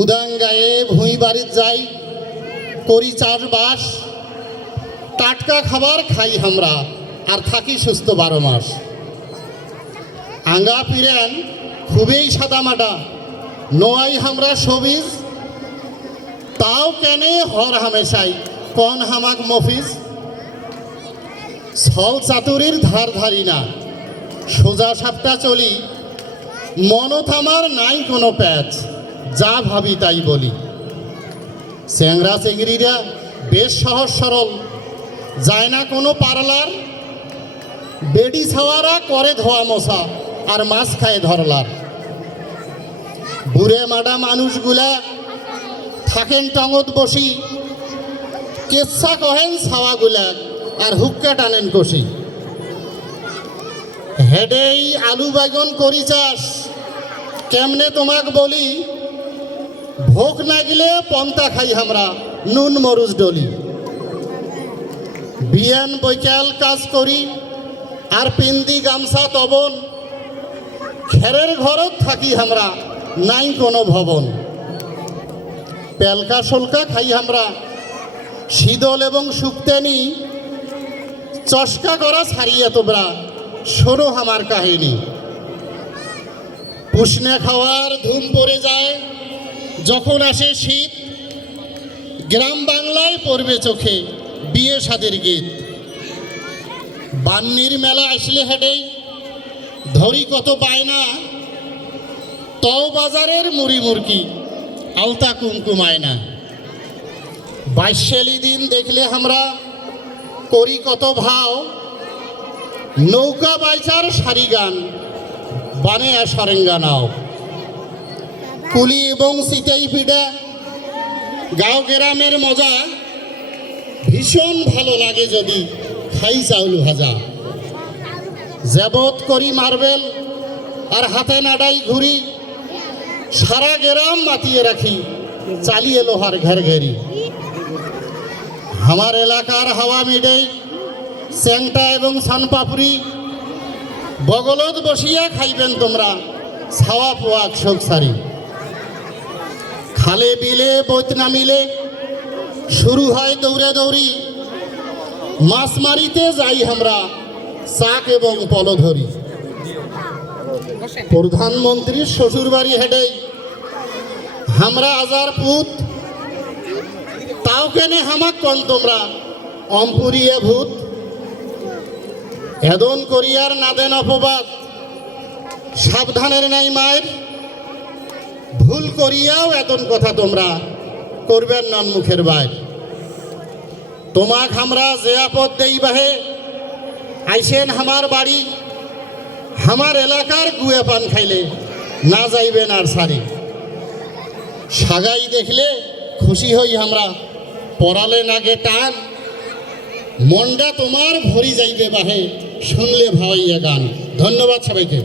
উদাং গায়ে ভুঁই বাড়ির যাই, করি চাষবাস টাটকা খাবার খাই আমরা, আর থাকি সুস্থ বারো মাস। আঙ্গা পিরেন, খুবই সাদামাটা নোয়াই হামরা সবিজ। তাও কেনে হর হামেশাই, কন হামাক মফিজ। ছল চাতুরির ধার ধারি না সোজা সাপটা চলি মন থামার নাই কোনো প্যাচ। যা ভাবি তাই বলি। স্যাংরা চেংড়িরা বেশ সহজ সরল। যায় না কোনো পারলার। বেডি ছাওয়ারা করে ধোয়া মশা আর মাছ খায় ধরলার। বুড়ে মাডা মানুষগুলা থাকেন টঙত বসি। কেচ্ছা কহেন ছাওয়াগুলা আর হুক্কা টানেন কষি। হেডেই আলু বেগুন করি চাষ। কেমনে তোমাক বলি? ভোগ না গেলে পন্তা খাই আমরা, নুন মরুচ ডলি। বিয়ান বৈকাল কাজ করি, আর পিন্দি গামছা তবন। খেরের ঘরত থাকি আমরা, নাই কোনো ভবন। পেলকা সলকা খাই আমরা, শীতল এবং শুক্তেনি। চশকা করা ছাড়িয়ে তোমরা, শোনো আমার কাহিনী। পুষ্নে খাওয়ার ধুম পড়ে যায় যখন আসে শীত, গ্রাম বাংলায় পড়বে চোখে বিয়ে সাদের গীত। বান্নির মেলা আসলে হেঁটেই, ধরি কত পায় না, তও বাজারের মুড়ি মুরকি আলতা কুমকুমায় না। বাইশালি দিন দেখলে আমরা করি কত ভাও, নৌকা বাইচার সারি গান, বানে সারেঙ্গা নাও। কুলি এবং সিতাই পিঠা। গাঁও গ্রামের মজা। ভীষণ ভালো লাগে যদি খাই চাউল ভাজা। জেবত করি মার্বেল আর হাতে নাড়াই ঘুরি। সারা গ্রাম মাতিয়ে রাখি, চালিয়ে লোহার ঘের ঘেরি আমার এলাকার হাওয়া মিডেই স্যাংটা এবং সানপাপড়ি। বগলত বসিয়া খাইবেন তোমরা, ছাওয়া পোয়া শোক সারি। খালে বিলে বৈত নামিলে শুরু হয় দৌড়ে দৌড়ি। মাছ মারিতে যাই আমরা, চাক এবং পল ধরি। প্রধানমন্ত্রীর শ্বশুর বাড়ি হেডেই আমরা আজার পুত। তাও কেনে হামাক কন তোমরা? অম্পুরিয়া ভূত। এদন করিয়ার নাদেন অপবাদ। সাবধানের নাই মায়ের। ভুল করিয়াও এতন কথা তোমরা করবেন নন মুখের বাইর। তোমাক আমরা যে আপদ দেই বাহে, আইসেন আমার বাড়ি আমার এলাকার গুয়ে পান খাইলে না যাইবেন আর সারি। সাগাই দেখলে খুশি হই আমরা, পড়ালে নাগে টান, মনটা তোমার ভরি যাইবে বাহে, শুনলে ভাইয়া গান। ধন্যবাদ সবাইকে।